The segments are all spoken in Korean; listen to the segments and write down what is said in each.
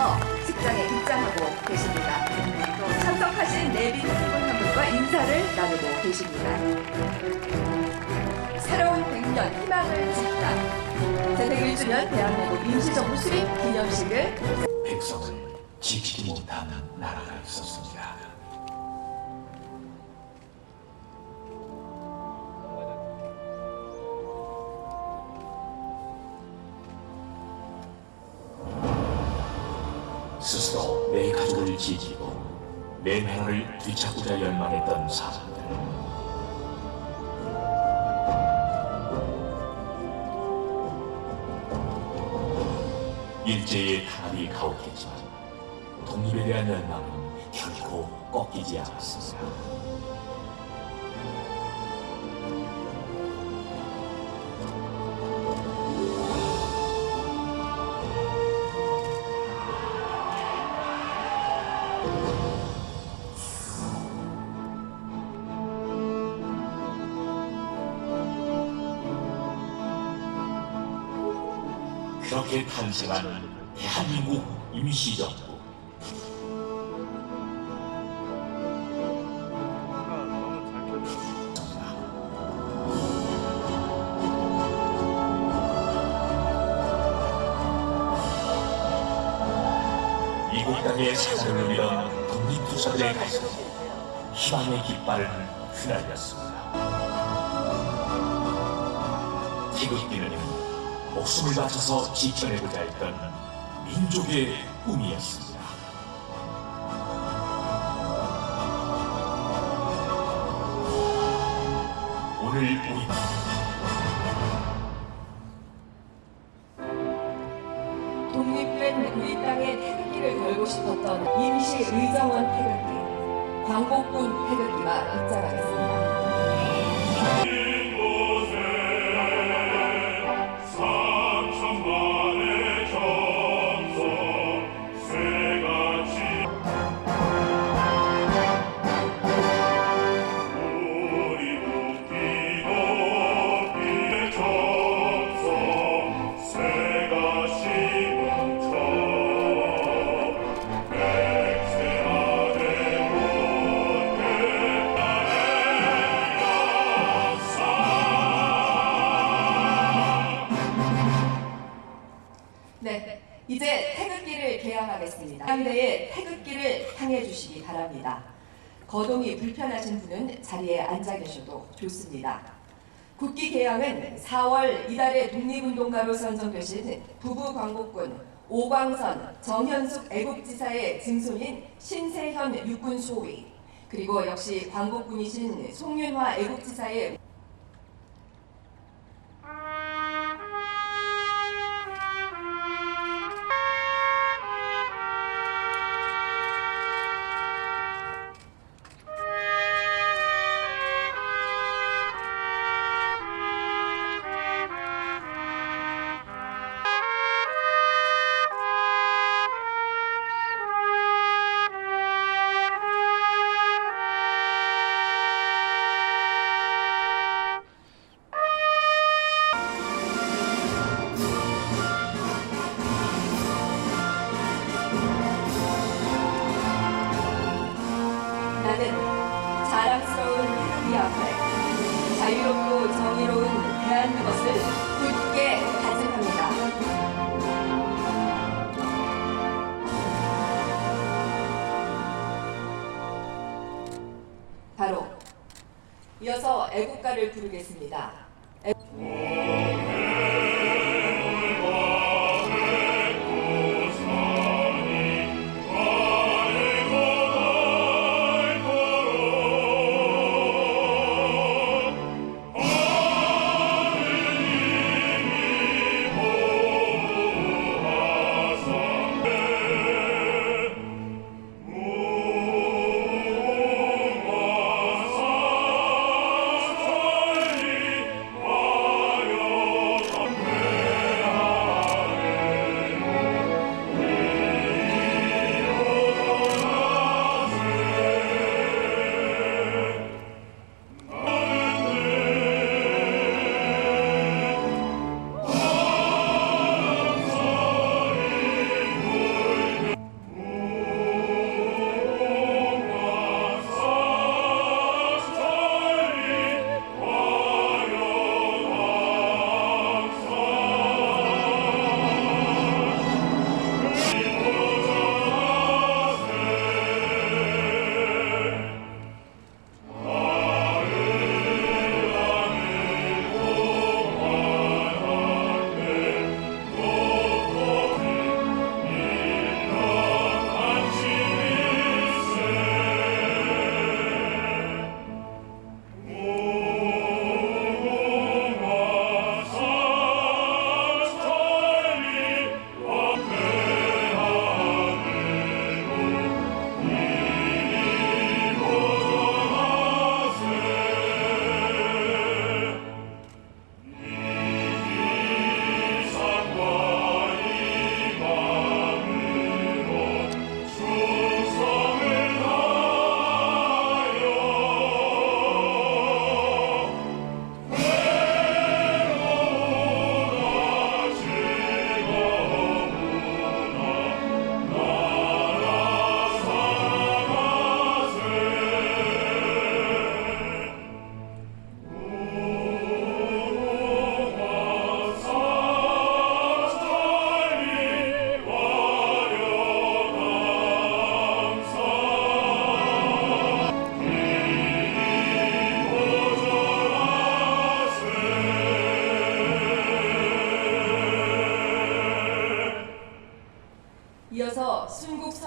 하셔서 식장에 입장하고 계십니다. 또 참석하신 내빈 한 분과 인사를 나누고 계십니다. 새로운 100년 희망을 짓다. 제101주년 대한민국 임시정부 수립 기념식을 백성을 지키지 못하는 나라가 있었습니다. 스스로 내 가족을 지키고 내 나라를 되찾고자 열망했던 사람들. 일제의 탄압이 가혹했지만 독립에 대한 열망은 결코 꺾이지 않았습니다. 그렇게 탄생한 대한민국 임시정부. 이국 땅의 사랑을 누리던 독립투사들의 가슴에 희망의 깃발을 휘날렸습니다. 태극기는 목숨을 바쳐서 지켜내고자 했던 민족의 꿈이었습니다. 오늘 우리 독립된 우리 땅의 태극기를 걸고 싶었던 임시의정원 태극기, 광복군 태극기가 입장하겠습니다. 네, 이제 태극기를 개양하겠습니다. 해양대에 태극기를 향해 주시기 바랍니다. 거동이 불편하신 분은 자리에 앉아 계셔도 좋습니다. 국기 개양은 4월 이달에 독립운동가로 선정되신 부부 광복군 오광선, 정현숙 애국지사의 증손인 신세현 육군소위, 그리고 역시 광복군이신 송윤화 애국지사의 나는 자랑스러운 태극기 앞에 자유롭고 정의로운 대한민국을 굳게 다짐합니다. 바로 이어서 애국가를 부르겠습니다.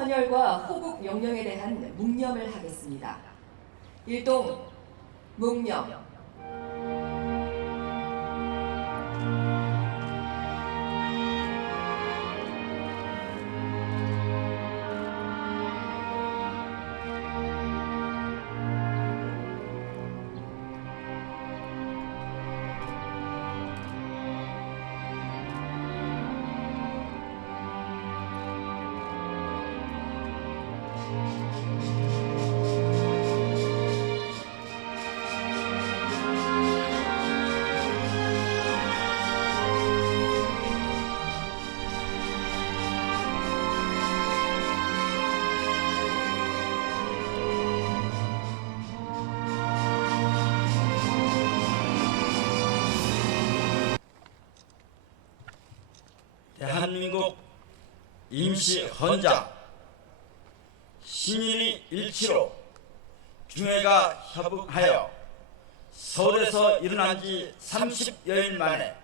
선열과 호국 명령에 대한 묵념을 하겠습니다. 일동 묵념. 대한민국 임시헌장 신인이 일치로 중회가 협의하여 서울에서 일어난 지 30여일 만에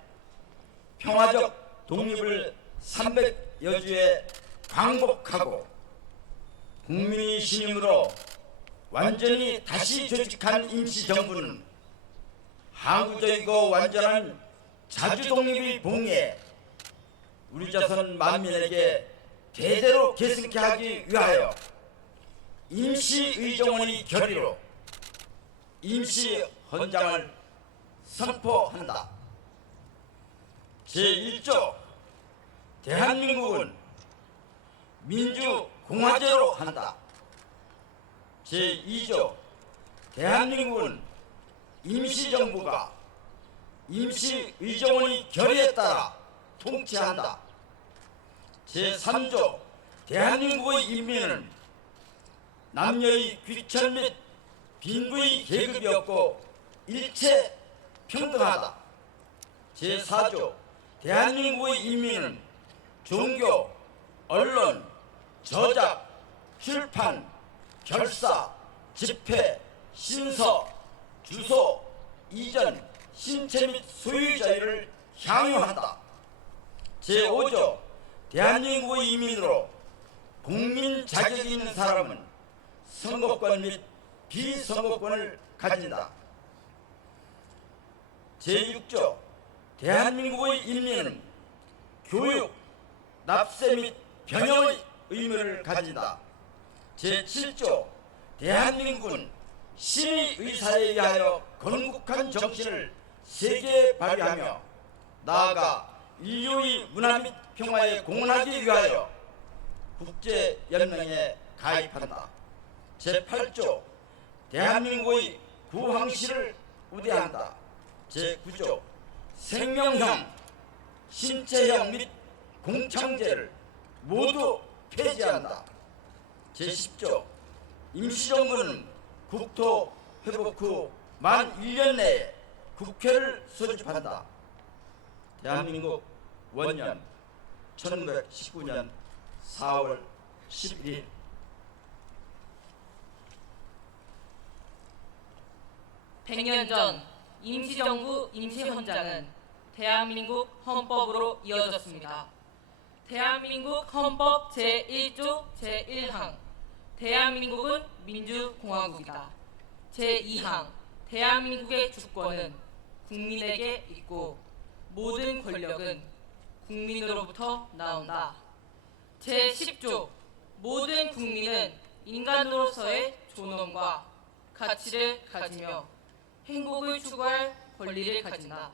평화적 독립을 300여 주에 광복하고 국민의 신임으로 완전히 다시 조직한 임시정부는 항구적이고 완전한 자주독립의 봉에 우리 자손 만민에게 대대로 계승케 하기 위하여 임시의정원의 결의로 임시헌장을 선포한다. 제1조 대한민국은 민주공화제로 한다. 제2조 대한민국은 임시정부가 임시의정원의 결의에 따라 통치한다. 제3조 대한민국의 인민은 남녀의 귀천 및 빈부의 계급이 없고 일체 평등하다. 제4조 대한민국의 인민은 종교, 언론, 저작, 출판, 결사, 집회, 신서, 주소, 이전, 신체 및 소유의 자유를 향유한다. 제5조 대한민국의 인민으로 국민 자격이 있는 사람은 선거권 및 비선거권을 가진다. 제6조 대한민국의 인민은 교육, 납세 및 병역의 의무를 가진다. 제7조 대한민국은 신의 의사에 의하여 건국한 정신을 세계에 발휘하며 나아가 인류의 문화 및 평화에 공헌하기 위하여 국제연맹에 가입한다. 제8조 대한민국의 구황시를 우대한다. 제9조 생명형, 신체형 및 공창제를 모두 폐지한다. 제10조 임시정부는 국토 회복 후 만 1년 내에 국회를 소집한다. 대한민국 원년 1919년 4월 11일 (100년) 전 임시정부 임시헌장은 대한민국 헌법으로 이어졌습니다. 대한민국 헌법 제1조 제1항 대한민국은 민주공화국이다. 제2항 대한민국의 주권은 국민에게 있고 모든 권력은 국민으로부터 나온다. 제10조 모든 국민은 인간으로서의 존엄과 가치를 가지며 행복을 추구할 권리를 가진다.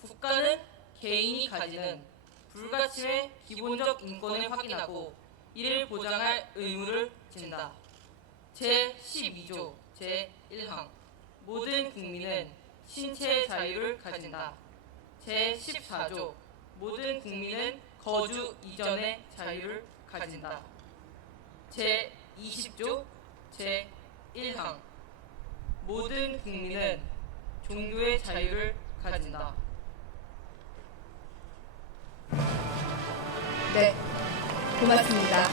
국가는 개인이 가지는 불가침의 기본적 인권을 확인하고 이를 보장할 의무를 진다. 제12조 제1항 모든 국민은 신체의 자유를 가진다. 제14조 모든 국민은 거주 이전의 자유를 가진다. 제20조 제1항 모든 국민은 종교의 자유를 가진다. 네, 고맙습니다.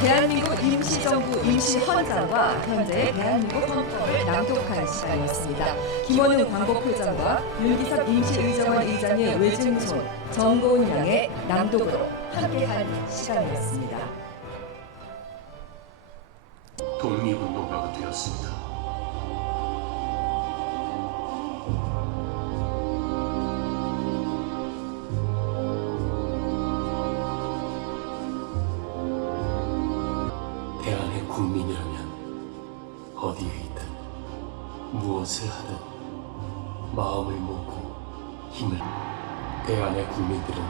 대한민국 임시정부 임시헌장과 현재의 대한민국 헌법을 낭독한 시간이었습니다. 김원웅 광복회장과 윤기석 임시의정원 의장의 외증손 정고은 양의 낭독으로 함께한 시간이었습니다. 독립운동가가 되었습니다. 대한의 국민이라면 어디에 있든 무엇을 하든 마음을 먹고 힘을 대한의 국민들은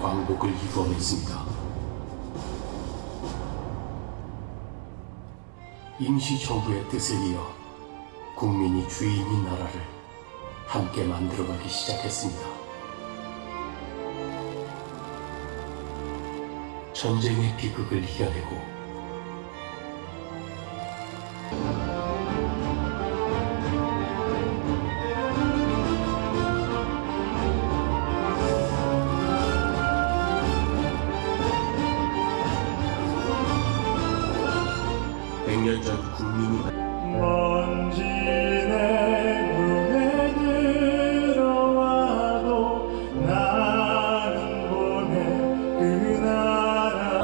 광복을 이루어냈습니다. 임시정부의 뜻에 이어 국민이 주인인 나라를 함께 만들어가기 시작했습니다. 전쟁의 비극을 이겨내고 백년 전 국민이 먼지 내 눈에 들어와도 나는 보내 그 나라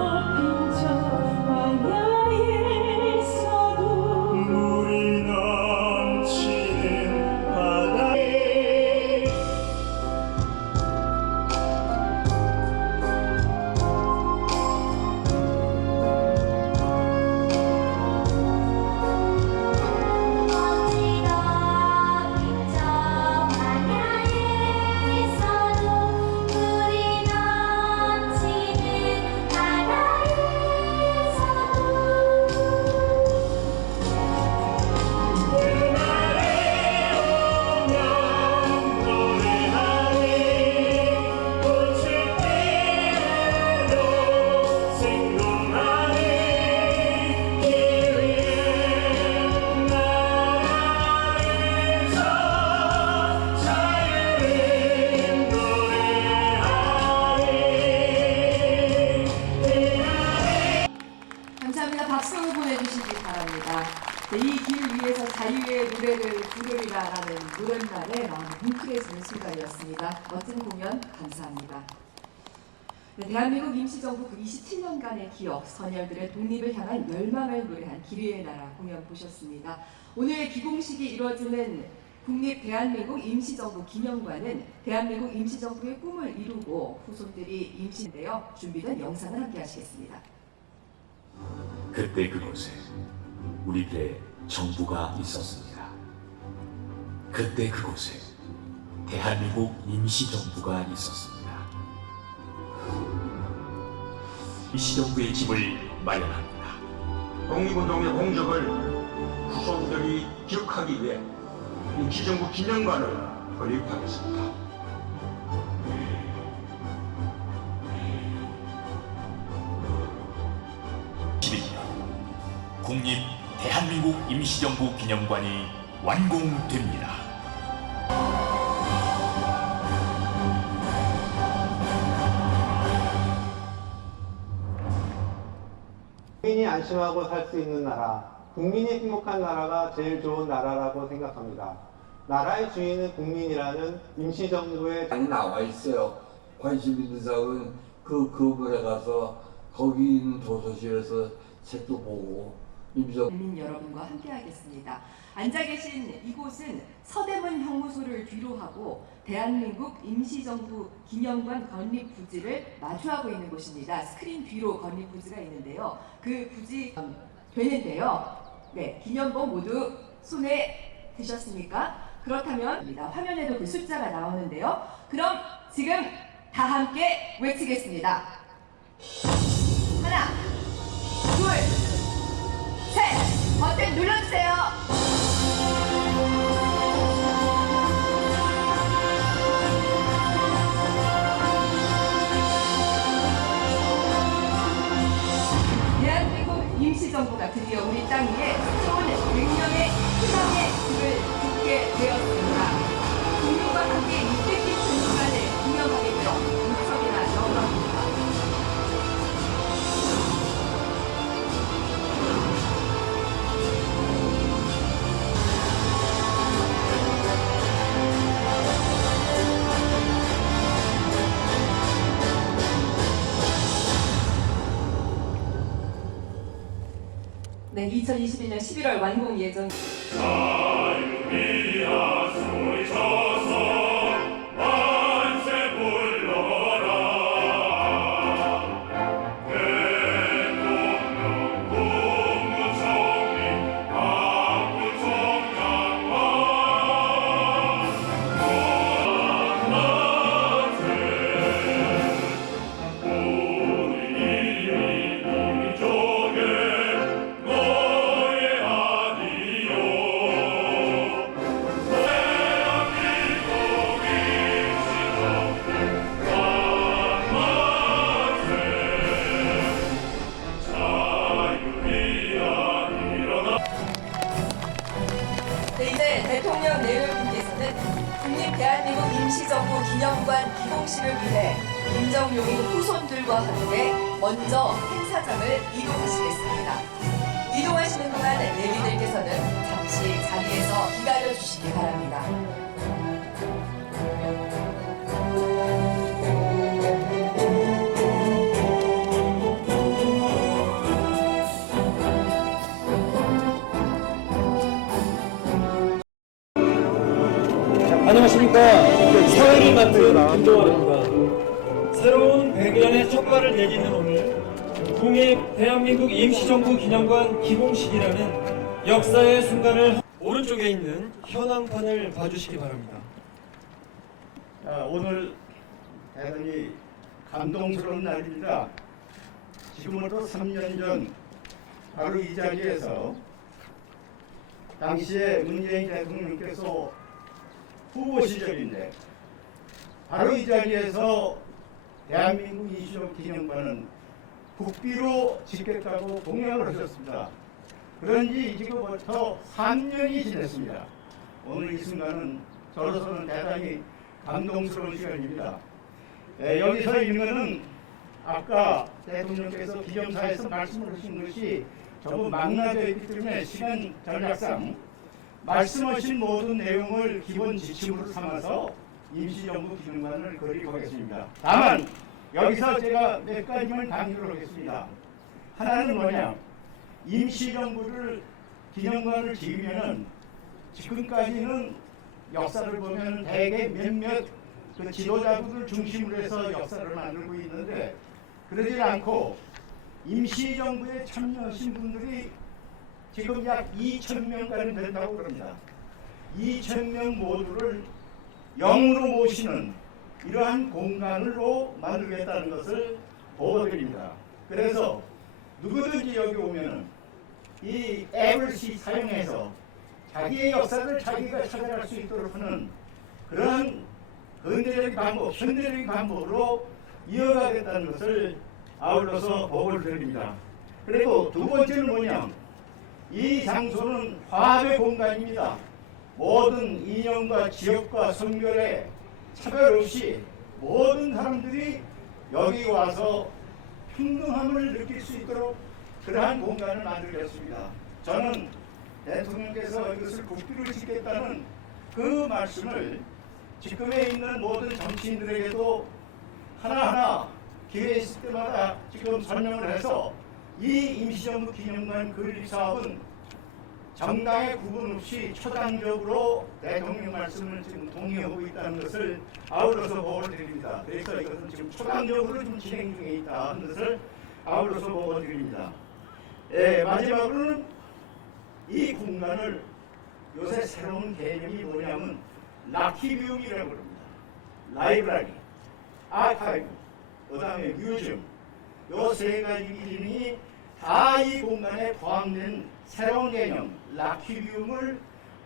물이 넘치는 바다에 감사합니다. 박수 보내주시기 바랍니다. 네, 이 길 위에서 자유의 노래를 부르리라라는 노랫말에 마음이 뭉클해지는 순간이었습니다. 멋진 공연 감사합니다. 네, 대한민국 임시정부 그 27년간의 기억, 선열들의 독립을 향한 열망을 노래한 길위의 나라 공연 보셨습니다. 오늘 기공식이 이루어지는 국립 대한민국 임시정부 기념관은 대한민국 임시정부의 꿈을 이루고 후손들이 임시인데요. 준비된 영상을 함께 하시겠습니다. 그때 그곳에 우리들의 정부가 있었습니다. 그때 그곳에 대한민국 임시정부가 있었습니다. 임시정부의 집을 마련합니다. 독립운동의 공적을 후손들이 기억하기 위해 임시정부 기념관을 건립하겠습니다. 국립 대한민국 임시정부 기념관이 완공됩니다. 국민이 안심하고 살 수 있는 나라, 국민이 행복한 나라가 제일 좋은 나라라고 생각합니다. 나라의 주인은 국민이라는 임시정부의 많이 나와 있어요. 관심 있는 사람은 그 건물에 가서 거기 있는 도서실에서 책도 보고 국민 여러분과 함께하겠습니다. 앉아 계신 이곳은 서대문 형무소를 뒤로 하고 대한민국 임시정부 기념관 건립 부지를 마주하고 있는 곳입니다. 스크린 뒤로 건립 부지가 있는데요. 그 부지 되는데요. 네, 기념본 모두 손에 드셨습니까? 그렇다면 화면에도 그 숫자가 나오는데요. 그럼 지금 다 함께 외치겠습니다. 하나, 둘, 셋! 버튼 눌러주세요. 대한민국 임시정부가 드디어 우리 땅 위에 새로운 100년의 희망의 집을 짓게 되었습니다. 국민과 함께 이 뜻깊은 시간을 기념하게 되어 무척이나 영광입니다. 네, 2021년 11월 완공 예정. 네, 이제 대통령 내외분께서는 국립 대한민국 임시정부 기념관 기공식을 위해 김정용인 후손들과 함께 먼저 행사장을 이동하시겠습니다. 이동하시는 동안 내비들께서는 잠시 자리에서 기다려 주시기 바랍니다. 안녕하십니까. 사회를 맡은 김동환입니다. 새로운 100년의 첫발을 내딛는 오늘 국립 대한민국 임시정부 기념관 기공식이라는 역사의 순간을 오른쪽에 있는 현황판을 봐주시기 바랍니다. 오늘 대단히 감동스러운 날입니다. 지금으로부터 3년 전 바로 이 자리에서 당시에 문재인 대통령께서 후보 시절인데 바로 이 자리에서 대한민국 임시정부 기념관은 국비로 짓겠다고 공약을 하셨습니다. 그런지 지금부터 3년이 지났습니다. 오늘 이 순간은 저로서는 대단히 감동스러운 시간입니다. 여기서 있는 것은 아까 대통령께서 기념사에서 말씀을 하신 것이 전부 망라되어 있기 때문에 시간 전략상 말씀하신 모든 내용을 기본 지침으로 삼아서 임시정부 기념관을 그리고 하겠습니다. 다만 여기서 제가 몇 가지만 강조를 하겠습니다. 하나는 뭐냐, 임시정부를 기념관을 지으면은 지금까지는 역사를 보면 대개 몇몇 그 지도자들을 중심으로 해서 역사를 만들고 있는데 그러지 않고 임시정부에 참여하신 분들이 지금 약 2,000명까지 된다고 그럽니다. 2,000명 모두를 영으로 모시는 이러한 공간으로 만들겠다는 것을 보고드립니다. 그래서 누구든지 여기 오면은 이 앱을 사용해서 자기의 역사를 자기가 찾아갈 수 있도록 하는 그런 근대적인 방법, 현대적인 방법으로 이어가겠다는 것을 아울러서 보고를 드립니다. 그리고 두 번째는 뭐냐, 이 장소는 화합의 공간입니다. 모든 이념과 지역과 성별에 차별 없이 모든 사람들이 여기 와서 평등함을 느낄 수 있도록 그러한 공간을 만들겠습니다. 저는 대통령께서 이것을 국비로 짓겠다는 그 말씀을 지금에 있는 모든 정치인들에게도 하나하나 기회 있을 때마다 지금 설명을 해서 이 임시정부 기념관 건립 사업은 정당의 구분 없이 초당적으로 대통령 말씀을 지금 동의하고 있다는 것을 아울러서 보고를 드립니다. 그래서 이것은 지금 초당적으로 좀 진행 중에 있다는 것을 아울러서 보고를 드립니다. 마지막으로는 이 공간을 요새 새로운 개념이 뭐냐면 라키비움이라고 합니다. 라이브러리, 아카이브, 그 다음에 뮤지엄, 요 세 가지 기능이 다 이 공간에 포함된 새로운 개념, 라키비움을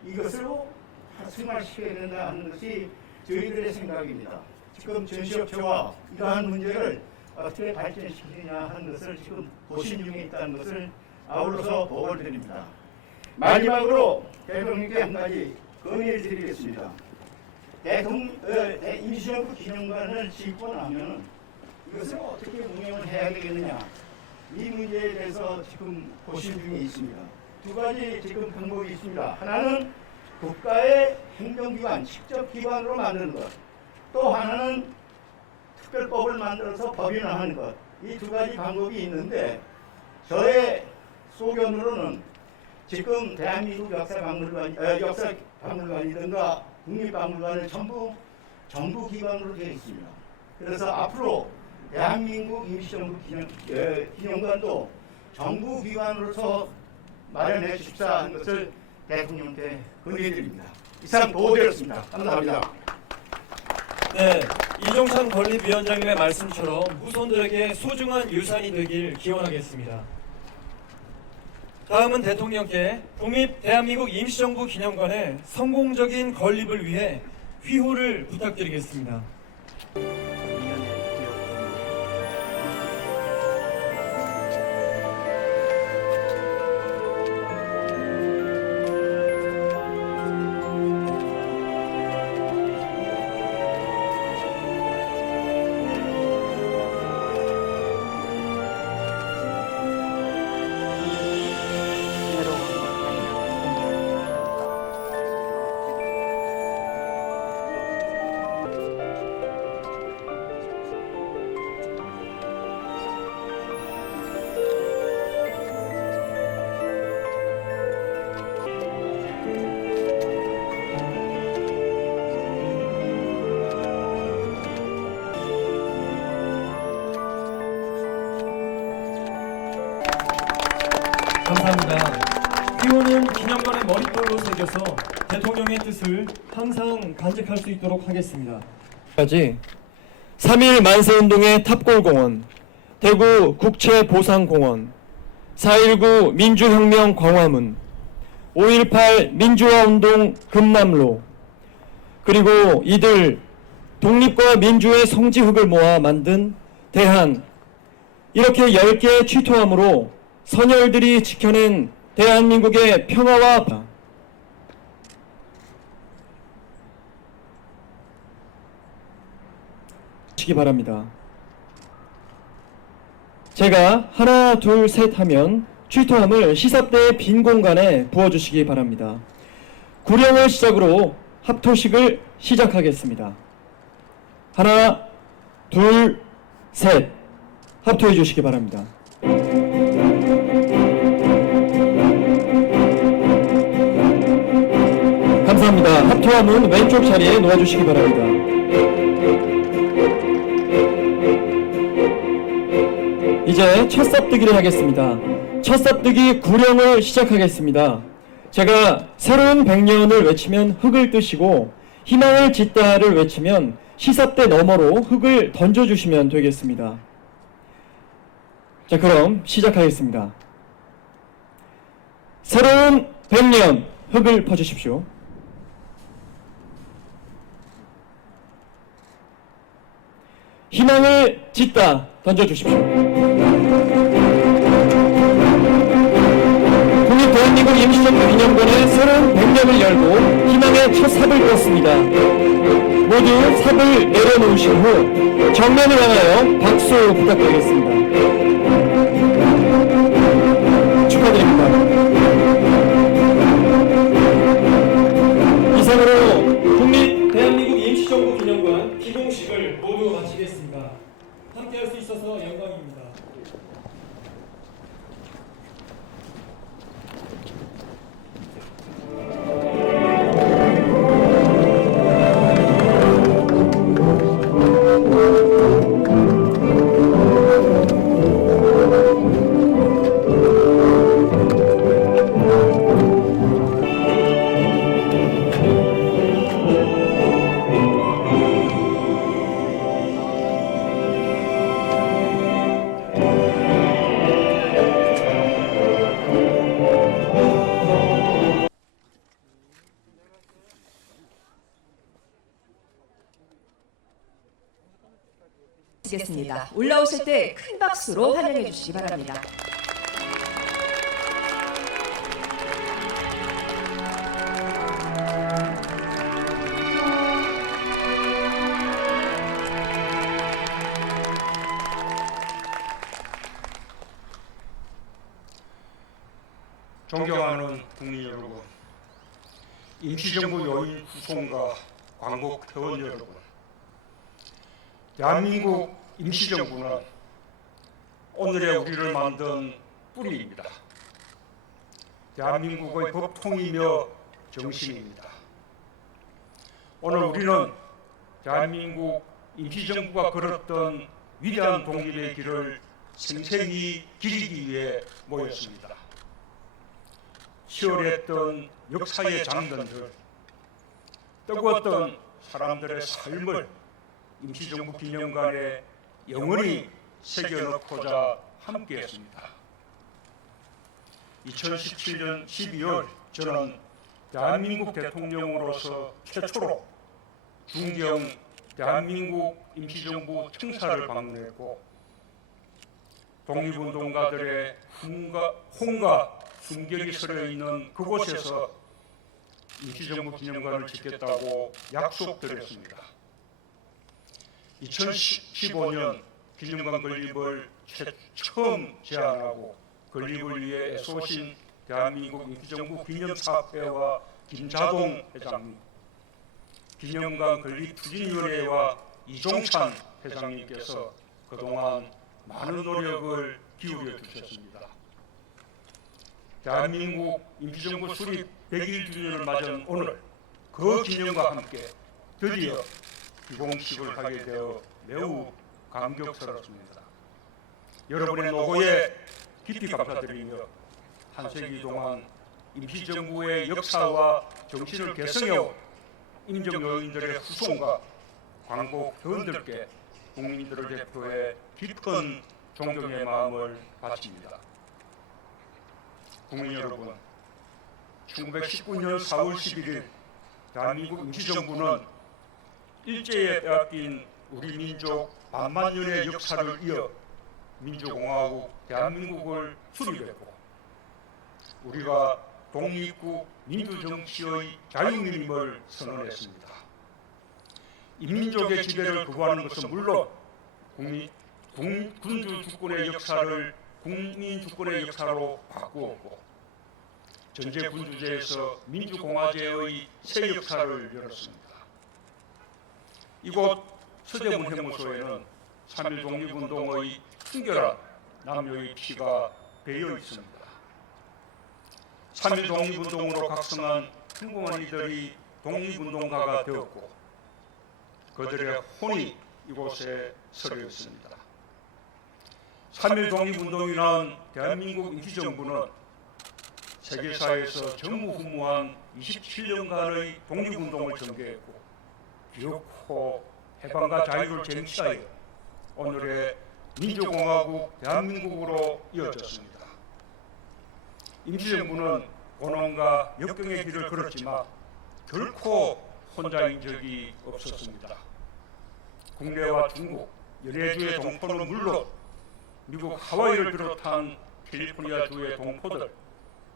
이것으로 승화시켜야 된다 하는 것이 저희들의 생각입니다. 지금 전시업체와 이러한 문제를 어떻게 발전시키느냐 하는 것을 지금 고심 중에 있다는 것을 아울러서 보고를 드립니다. 마지막으로 대통령께 한 가지 건의를 드리겠습니다. 임시정부 기념관을 짓고 나면 이것을 어떻게 운영을 해야 되겠느냐, 이 문제에 대해서 지금 고심 중에 있습니다. 두 가지 지금 방법이 있습니다. 하나는 국가의 행정기관, 직접기관으로 만드는 것, 또 하나는 특별법을 만들어서 법인화하는 것, 이 두 가지 방법이 있는데 저의 소견으로는 지금 대한민국 역사박물관이든가 국립박물관을 전부 정부 기관으로 되어 있습니다. 그래서 앞으로 대한민국 임시정부 기념관도 정부 기관으로서 마련해 주십사 하는 것을 대통령께 건의드립니다. 이상 도의였습니다. 감사합니다. 네, 이종찬 건립위원장님의 말씀처럼 후손들에게 소중한 유산이 되길 기원하겠습니다. 다음은 대통령께 국립 대한민국 임시정부 기념관의 성공적인 건립을 위해 휘호를 부탁드리겠습니다. 감사합니다. 휘호는 기념관의 머릿돌로 새겨서 대통령의 뜻을 항상 간직할 수 있도록 하겠습니다. 3.1 만세운동의 탑골공원, 대구 국채보상공원, 4.19 민주혁명 광화문, 5.18 민주화운동 금남로, 그리고 이들 독립과 민주의 성지흙을 모아 만든 대한, 이렇게 10개의 취토함으로 선열들이 지켜낸 대한민국의 평화와 시기 바랍니다. 제가 하나 둘 셋 하면 취토함을 시삽대의 빈 공간에 부어주시기 바랍니다. 구령을 시작으로 합토식을 시작하겠습니다. 하나 둘 셋 합토해 주시기 바랍니다. 감사합니다. 합토함은 왼쪽 자리에 놓아주시기 바랍니다. 이제 첫 삽뜨기를 하겠습니다. 첫 삽뜨기 구령을 시작하겠습니다. 제가 새로운 100년을 외치면 흙을 뜨시고 희망을 짓다를 외치면 시삽대 너머로 흙을 던져주시면 되겠습니다. 자, 그럼 시작하겠습니다. 새로운 100년 흙을 퍼주십시오. 희망을 짓다 던져주십시오. 국립 대한민국 임시정부 기념관의 새로운 100년을 열고 희망의 첫 삽을 떴습니다. 모두 삽을 내려놓으신 후 정면을 향하여 박수 부탁드리겠습니다. 축하드립니다. 이상으로 국립 대한민국 임시정부 기념관 기공식을 모두 마치겠습니다. 함께할 수 있어서 영광입니다. 겠습니다. 올라오실 때 큰 박수로 환영해 주시기 바랍니다. 존경하는 국민 여러분, 임시정부 요인 후손과 광복 회원 여러분, 대한민국 임시정부는 오늘의 우리를 만든 뿌리입니다. 대한민국의 법통이며 정신입니다. 오늘 우리는 대한민국 임시정부가 걸었던 위대한 독립의 길을 생생히 기리기 위해 모였습니다. 치열했던 역사의 장면들, 뜨거웠던 사람들의 삶을 임시정부 기념관에 영원히 새겨넣고자 함께했습니다. 2017년 12월 저는 대한민국 대통령으로서 최초로 중경 대한민국 임시정부 청사를 방문했고 독립운동가들의 홍과 순결이 서려 있는 그곳에서 임시정부 기념관을 짓겠다고 약속드렸습니다. 2015년 기념관 건립을 처음 제안하고 건립을 위해 애써오신 대한민국 임시정부 기념사업회와 김자동 회장님, 기념관 건립 추진위원회와 이종찬 회장님께서 그동안 많은 노력을 기울여 주셨습니다. 대한민국 임시정부 수립 100일 주년을 맞은 오늘 그 기념과 함께 드디어 기공식을 하게 되어 매우 감격스럽습니다. 여러분의 노고에 깊이 감사드리며 한 세기 동안 임시정부의 역사와 정신을 계승해온 임정요인들의 후손과 광복 회원들께 국민들을 대표해 깊은 존경의 마음을 바칩니다. 국민 여러분, 1919년 4월 11일 대한민국 임시정부는 일제에 빼앗긴 우리 민족 반만년의 역사를 이어 민주공화국 대한민국을 수립했고 우리가 독립국 민주정치의 자유민임을 선언했습니다. 인민족의 지배를 거부하는 것은 물론 군주 주권의 역사를 국민 주권의 역사로 바꾸었고 전제 군주제에서 민주공화제의 새 역사를 열었습니다. 이곳 서대문 행무소에는 3.1 독립운동의 순결한 남녀의 피가 배어 있습니다. 3.1 독립운동으로 각성한 성공한 이들이 독립운동가가 되었고 그들의 혼이 이곳에 서려 있습니다. 3.1 독립운동이란 대한민국 임시정부는 세계사에서 전무후무한 27년간의 독립운동을 전개했고 기어코 해방과 자유를 쟁취하여 오늘의 민주공화국 대한민국으로 이어졌습니다. 임시정부는 고난과 역경의 길을 걸었지만 결코 혼자인 적이 없었습니다. 국내와 중국, 연해주의 동포는 물론 미국 하와이를 비롯한 캘리포니아주의 동포들,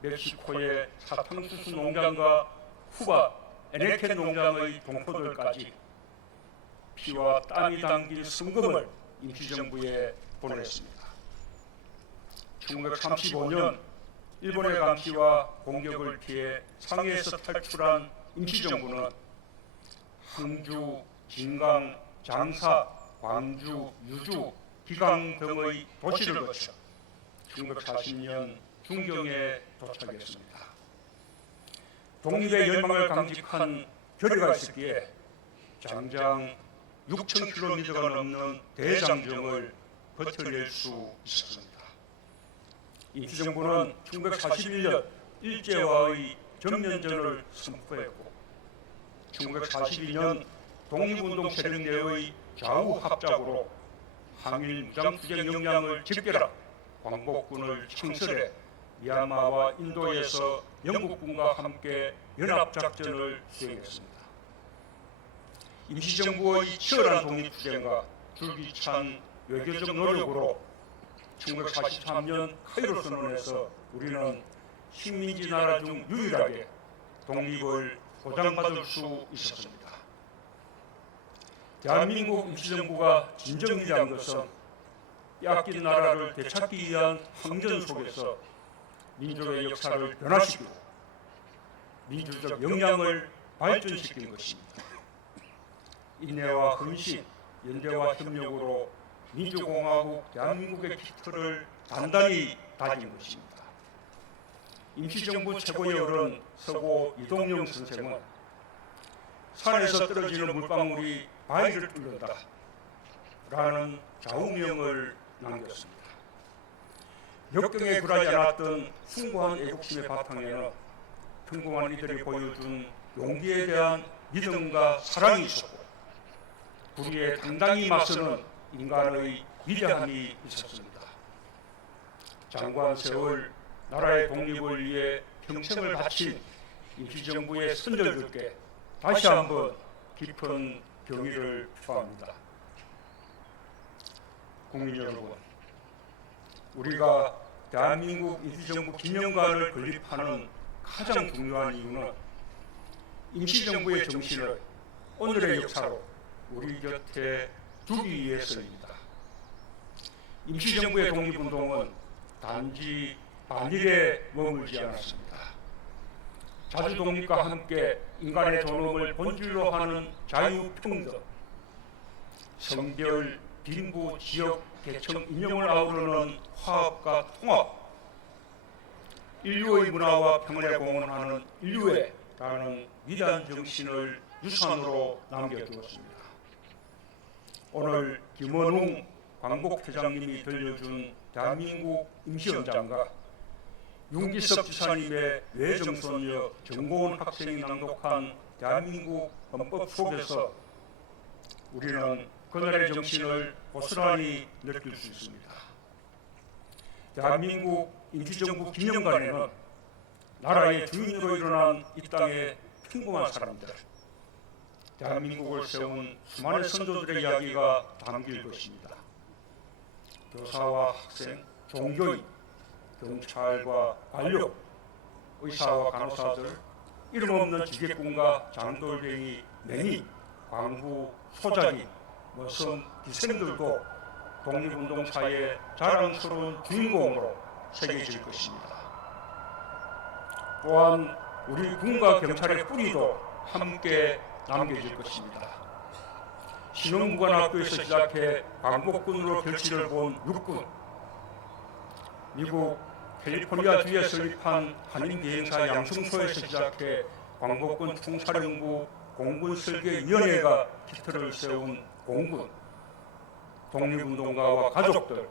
멕시코의 사탕수수 농장과 쿠바 에네켄 농장의 동포들까지 피와 땀이 담긴 성금을 임시정부에 보냈습니다. 1935년 일본의 감시와 공격을 피해 상해에서 탈출한 임시정부는 항주, 진강, 장사, 광주, 유주, 기강 등의 도시를 거쳐 1940년 중경에 도착했습니다. 독립의 열망을 강직한 결의가 있었기에 장장 6,000km가 넘는 대장정을 버텨낼 수 있었습니다. 임시정부는 1941년 일제와의 전면전을 선포했고 1942년 독립운동 세력 내의 좌우 합작으로 항일 무장투쟁 역량을 집결한 광복군을 창설해 미얀마와 인도에서 영국군과 함께 연합작전을 수행했습니다. 임시정부의 치열한 독립투쟁과 줄기찬 외교적 노력으로 1943년 카이로 선언에서 우리는 식민지 나라 중 유일하게 독립을 보장받을 수 있었습니다. 대한민국 임시정부가 진정 위대한 것은 빼앗긴 나라를 되찾기 위한 항전 속에서 민족의 역사를 변화시키고 민주적 역량을 발전시킨 것입니다. 인내와 헌신, 연대와 협력으로 민주공화국 대한민국의 기틀을 단단히 다진 것입니다. 임시정부 최고의 어른 서고 이동영 선생은 산에서 떨어지는 물방울이 바위를 뚫는다 라는 좌우명을 남겼습니다. 역경에 굴하지 않았던 숭고한 애국심의 바탕에는 평범한 이들이 보여준 용기에 대한 믿음과 사랑이 있었고 불의에 당당히 맞서는 인간의 위대함이 있었습니다. 장관 세월 나라의 독립을 위해 평생을 바친 임시정부의 선열들께 다시 한번 깊은 경의를 표합니다. 국민 여러분, 우리가 대한민국 임시정부 기념관을 건립하는 가장 중요한 이유는 임시정부의 정신을 오늘의 역사로 우리 곁에 두기 위해서입니다. 임시정부의 독립운동은 단지 반일에 머물지 않았습니다. 자주독립과 함께 인간의 존엄을 본질로 하는 자유평등, 성별, 빈부, 지역, 계층, 인종을 아우르는 화합과 통합, 인류의 문화와 평화에 공헌하는 인류애라는 위대한 정신을 유산으로 남겨두었습니다. 오늘 김원웅 광복회장님이 들려준 대한민국 임시연장과 윤기석 지사님의 외정선녀 정고은 학생이 낭독한 대한민국 헌법 속에서 우리는 그날의 정신을 고스란히 느낄 수 있습니다. 대한민국 임시정부 기념관에는 나라의 주인으로 일어난 이 땅의 평범한 사람들, 대한민국을 세운 수많은 선조들의 이야기가 담길 것입니다. 교사와 학생, 종교인, 경찰과 관료, 의사와 간호사들, 이름 없는 지게꾼과 장돌뱅이, 맹이, 광부, 소작이, 머슴, 기생들도 독립운동사의 자랑스러운 주인공으로 새겨질 것입니다. 또한 우리 군과 경찰의 뿌리도 함께 남겨질 것입니다. 신흥무관학교에서 시작해 광복군으로 결실을 본 육군, 미국 캘리포니아주에 설립한 한인비행사 양승소에서 시작해 광복군 총사령부 공군설계위원회가 기틀을 세운 공군, 독립운동가와 가족들,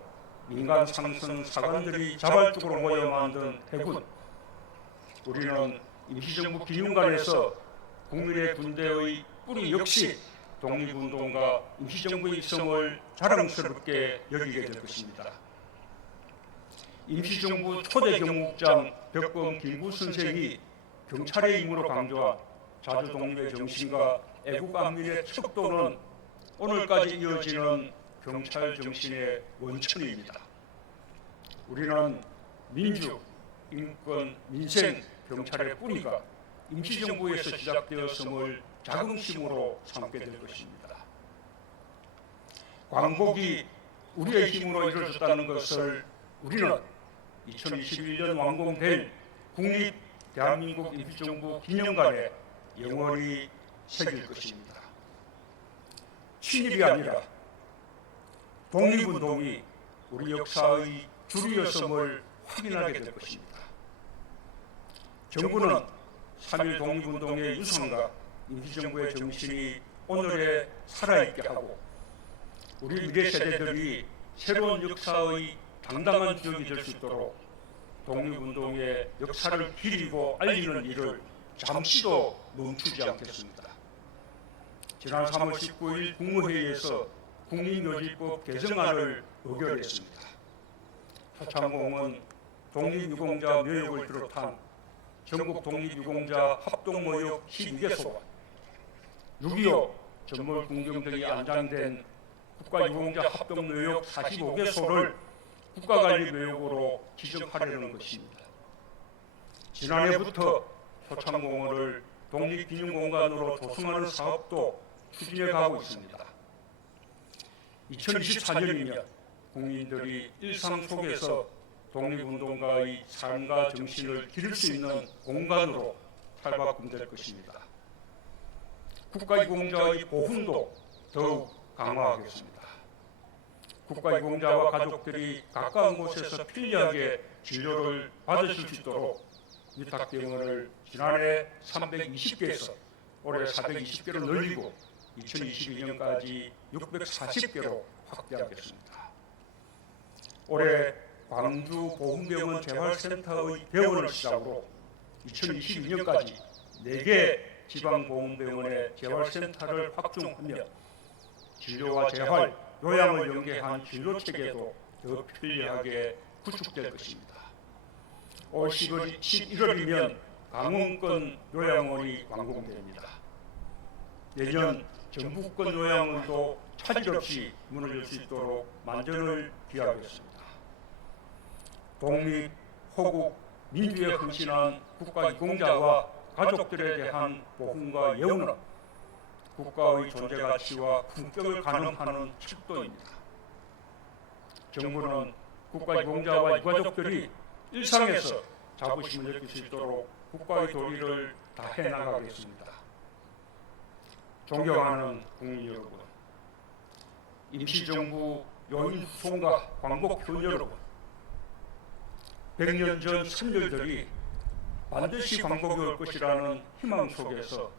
민간 상선 사관들이 자발적으로 모여 만든 해군, 우리는 임시정부 기념관에서 국민의 군대의 뿌리 역시 독립운동가 임시정부의 입성을 자랑스럽게 여기게 될 것입니다. 임시정부 초대 경무국장 벽범 김구 선생이 경찰의 임무로 강조한 자주독립의 정신과 애국안민의 척도는 오늘까지 이어지는 경찰 정신의 원천입니다. 우리는 민주, 인권, 민생, 경찰의 뿌리가 임시정부에서 시작되었음을 자긍심으로 삼게 될 것입니다. 광복이 우리의 힘으로 이루어졌다는 것을 우리는 2021년 완공될 국립 대한민국 임시정부 기념관에 영원히 새길 것입니다. 친일이 아니라 독립운동이 우리 역사의 줄이었음을 확인하게 될 것입니다. 정부는 3.1 독립운동의 유산과 임시정부의 정신이 오늘에 살아있게 하고 우리 미래 세대들이 새로운 역사의 당당한 주역이 될 수 있도록 독립운동의 역사를 기리고 알리는 일을 잠시도 멈추지 않겠습니다. 지난 3월 19일 국무회의에서 국민묘지법 개정안을 의결했습니다. 표창공은 독립유공자 묘역을 비롯한 전국 독립유공자 합동묘역 12개소와 6.25 전몰군경 등이 안장된 국가유공자 합동묘역 45개소를 국가관리묘역으로 지정하려는 것입니다. 지난해부터 표창공원을 독립기념공간으로 조성하는 사업도 추진해 가고 있습니다. 2024년이면 국민들이 일상 속에서 독립운동가의 삶과 정신을 기릴 수 있는 공간으로 탈바꿈될 것입니다. 국가유공자의 보훈도 더욱 강화하겠습니다. 국가유공자와 가족들이 가까운 곳에서 편리하게 진료를 받으실 수 있도록 위탁병원을 지난해 320개에서 올해 420개로 늘리고 2022년까지 640개로 확대하겠습니다. 올해 광주 보훈병원 재활센터의 개원을 시작으로 2022년까지 4개 지방보훈병원의 재활센터를 확충하며 진료와 재활, 요양을 연계한 진료체계도 더 편리하게 구축될 것입니다. 올 11월이면 강원권 요양원이 완공됩니다. 내년 전북권 요양원도 차질 없이 문을 열 수 있도록 만전을 기하겠습니다. 독립, 호국, 민주에 헌신한 국가유공자와 가족들에 대한 보훈과 예우는 국가의 존재 가치와 품격을 가늠하는 척도입니다. 정부는 국가유공자와 유가족들이 일상에서 자부심을 느낄 수 있도록 국가의 도리를 다해 나가겠습니다. 존경하는 국민 여러분, 임시정부 요인 후손과 광복현 여러분, 100년 전 선열들이 반드시 광복이 올 것이라는 희망 속에서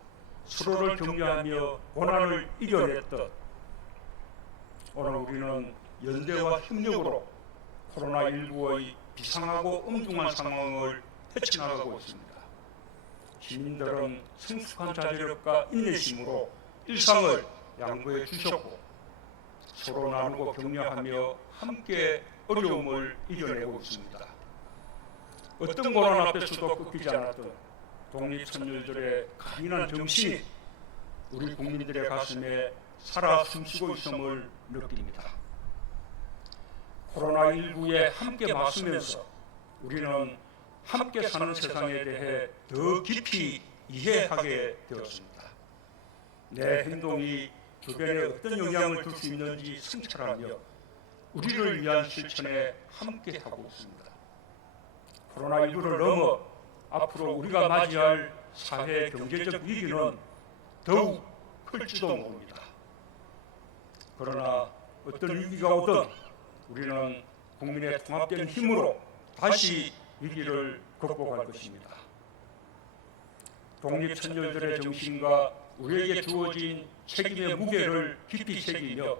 서로를 격려하며 고난을 이겨냈던 오늘 우리는 연대와 협력으로 코로나19의 비상하고 엄중한 상황을 헤쳐나가고 있습니다. 시민들은 성숙한 자제력과 인내심으로 일상을 양보해 주셨고 서로 나누고 격려하며 함께 어려움을 이겨내고 있습니다. 어떤 고난 앞에서도 꺾이지 않았던 독립선열들의 강인한 정신이 우리 국민들의 가슴에 살아 숨쉬고 있음을 느낍니다. 코로나19에 함께 맞서면서 우리는 함께 사는 세상에 대해 더 깊이 이해하게 되었습니다. 내 행동이 주변에 어떤 영향을 줄 수 있는지 성찰하며 우리를 위한 실천에 함께 하고 있습니다. 코로나19를 넘어 앞으로 우리가 맞이할 사회 경제적 위기는 더욱 클지도 모릅니다. 그러나 어떤 위기가 오든 우리는 국민의 통합된 힘으로 다시 위기를 극복할 것입니다. 독립선열들의 정신과 우리에게 주어진 책임의 무게를 깊이 새기며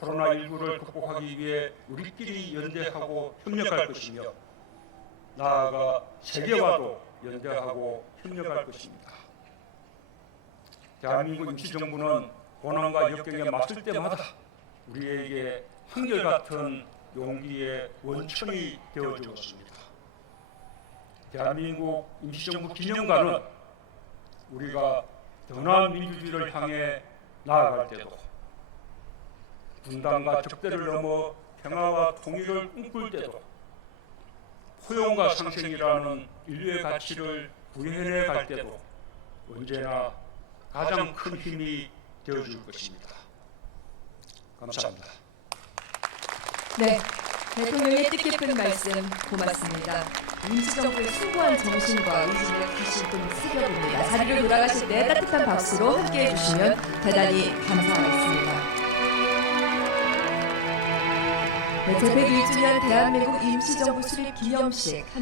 코로나19를 극복하기 위해 우리끼리 연대하고 협력할 것이며 나아가 세계와도 연대하고 협력할 것입니다. 대한민국 임시정부는 고난과 역경에 맞설 때마다 우리에게 한결같은 용기의 원천이 되어주었습니다. 대한민국 임시정부 기념관은 우리가 더 나은 민주주의를 향해 나아갈 때도 분단과 적대를 넘어 평화와 통일을 꿈꿀 때도 포용과 상생이라는 인류의 가치를 구현해 갈 때도 언제나 가장 큰 힘이 되어줄 것입니다. 감사합니다. 네, 대통령의 뜻깊은 말씀 고맙습니다. 임시정부의 숭고한 정신과 의지를 다시 좀 새겨봅니다. 자리로 돌아가실 때 따뜻한 박수로 함께해 주시면 대단히 감사하겠습니다. 네, 제101주년 대한민국 임시정부 수립 기념식 함께